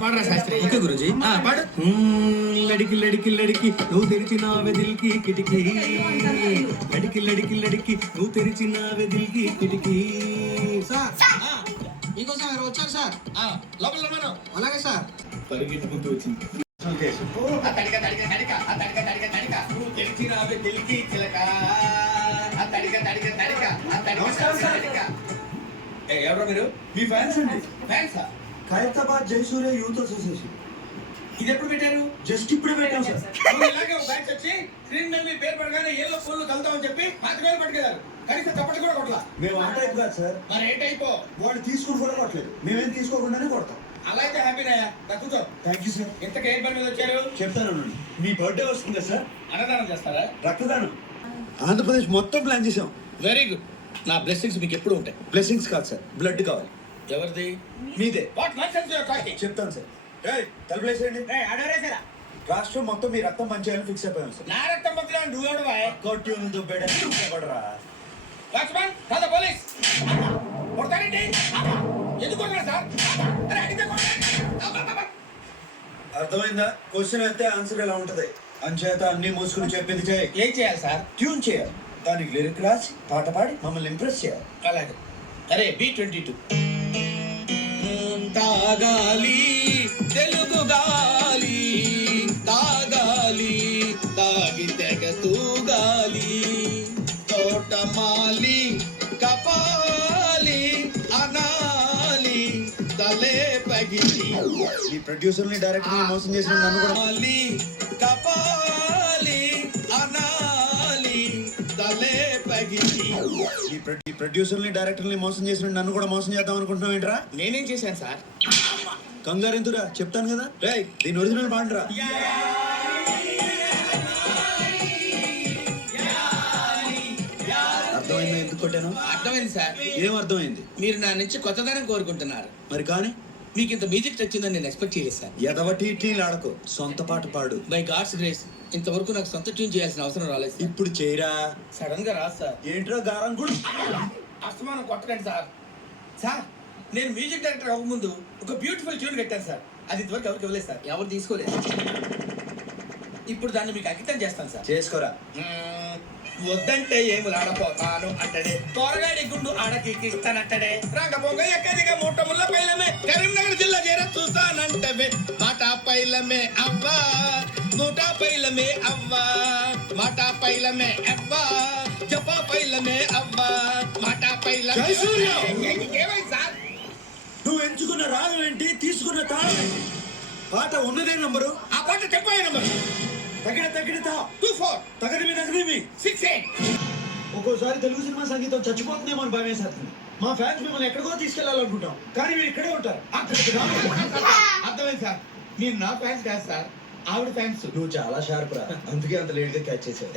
పాడరా శాస్త్రి. ఓకే గురుజీ. పాడు. లడికి లడికి లడికి నువ్వు తెరిచిన వెదిల్కి కిటికీ, లడికి లడికి లడికి నువ్వు తెరిచిన వెదిల్కి కిటికీ. సార్ ఇంకోసారి ఎవరు వచ్చారు సార్? లోపల రమ్మను. అలాగే సార్. పరిగెత్తుకుంటూ వచ్చింది. ఎవరో మీరు? మీ ఫ్యాన్స్ అండి. ఫ్యాన్సా? Khairatabad Jaisurya youth association. ఇది ఎప్పుడు పెట్టారు? జస్ట్ ఇప్పుడే పెట్టాం సార్. నువ్వు ఇలాగే ఒక బ్యాచ్ వచ్చి స్క్రీన్ మీద మీ పేరు పడగానే ఏదో ఫోన్లు కలుతామని చెప్పి 5,000 పట్టుకెళ్ళారు. కనీసం చప్పటి కూడా కొట్టలా. మేము ఆ టైప్ కాదు సార్. మరి ఏ టైపో? వాళ్ళు తీసుకుని కూడా కొట్టలేదు, మేమేం తీసుకోకుండానే కొడతాం. అలా అయితే హ్యాపీనయ్యా. కూర్చో. Thank you sir. ఇంతకు ఏ పని మీద వచ్చారు? చెప్తాను. మీ బర్త్డే వస్తుంది కదా సార్, అన్నదానం చేస్తారా? రక్తదానం. ఆంధ్రప్రదేశ్ మొత్తం ప్లాన్ చేసాం. Very good. నా బ్లెస్సింగ్స్ మీకు ఎప్పుడు ఉంటాయి. బ్లెస్సింగ్స్ కాదు సార్, బ్లడ్ కావాలి. ఎవరిది? మీదే. What nonsense you are talking? చెప్తాను సార్. తలుపులేసేయండి. అడరేసారా? రాష్ట్రం మొత్తం మీ రక్తం పంచేయాలని ఫిక్స్ అయిపోయాం సార్. నా రక్తం పక్కన నువ్వేడు బాయ్. కొట్యూన్ దుబ్బెడ పడరా. వాచ్మన్ కాదా పోలీస్? కొడతారేంటి? ఎందుకు కొడతారు సార్? అరే అడిగితే కొడతారు. అర్థమైందా? క్వశ్చన్ అయితే ఆన్సర్ ఎలా ఉంటది. అంచేత అన్ని మూసుకుని చెప్పింది చేయి. ఏం చేయాలి సార్? ట్యూన్ చేయాలి, దానికి లిరిక్ రాసి పాట పాడి మమ్మల్ని ఇంప్రెస్ చేయాలి. అలాగే. అరే B22 తాగాలి తెలుగు గాలి, తాగాలి తాగి తెగ తూగాలి, తోటమాలి కపాలి అనాలి తలే పగిలి. ఈ ప్రొడ్యూసర్ ని డైరెక్టర్ ని మోసం చేసిన నన్ను కూడా అనాలి కపాలి అనాలి తలే పగిలి. ఈ ప్రొడ్యూసర్ ని డైరెక్టర్ ని మోసం చేసిన నన్ను కూడా మోసం చేద్దాం అనుకుంటున్నావు ఏంట్రా? నేనేం చేశాను సార్? కంగారు ఎందురా, చెప్తాను కదా. రేయ్ దీని ఒరిజినల్ పాడరా. అర్థమైందా ఎందుకు కొట్టాను? అర్థమైంది సార్. ఏం అర్థమైంది? మీరు నా నుంచి కొత్తదనం కోరుకుంటున్నారు. మరి కానీ మీకు ఇంత మ్యూజిక్ వచ్చిందని నేను ఎక్స్పెక్ట్ చేయలేదు సార్. ఎదవటి ఇట్లీలు ఆడకు, సొంత పాట పాడు. బై గాడ్స్ గ్రేస్ ఇంతవరకు నాకు సొంత ట్యూన్ చేయాల్సిన అవసరం రాలేదు సార్. ఇప్పుడు చేయరా. సడన్ గా రాదు సార్. ఏంట్రా గారం కూడా. అస్తమానం కొట్టకండి సార్. సార్ నేను మ్యూజిక్ డైరెక్టర్ అవ్వకముందు ఒక బ్యూటిఫుల్ ట్యూన్ కట్టాను సార్. అది ఇంతవరకు ఎవరికి ఇవ్వలేదు సార్. ఎవరు తీసుకోలేదు. ఇప్పుడు దాన్ని మీకు అంకితం చేస్తాను సార్. చేసుకోరా. వద్దంటే ఏములు ఆడపోతాను అంటడే, కూరగాడి గుండు ఆడకిస్తానంటడే, రంగబొంగ ఎక్కడిగా మూట ముళ్ళ పైలమే కరీంనగర్ జిల్లా చేర చూస్తానంటవే, మాట పైలమే అవ్వా నూట పైలమే అవ్వా, మాట పైలమే అవ్వా జపా పైలమే అవ్వా, మాట పైలమే. ఏమైంది సార్? నువ్వు ఎంచుకున్న రాగం ఏంటి, తీసుకున్న తాళం ఏంటి? పాట ఉన్నదే నంబరు, ఆ పాట చెప్పే నంబరు తగిన తగినతా 24 తగదిమి తగదిమి 68. ఒక్కోసారి తెలుగు సినిమా సంగీతం చచ్చిపోతుందేమో అని భయమేసేస్తుంది. మా ఫ్యాన్స్ మిమ్మల్ని ఎక్కడికో తీసుకెళ్లాలనుకుంటాం, కానీ మీరు ఇక్కడే ఉంటారు. అర్థమైంది సార్. మీరు నా ఫ్యాన్స్ కాదు సార్, ఆవిడ ఫ్యాన్స్. నువ్వు చాలా షార్ప్ రా, అందుకే అంత లేట్ గా క్యాచ్ చేసావు.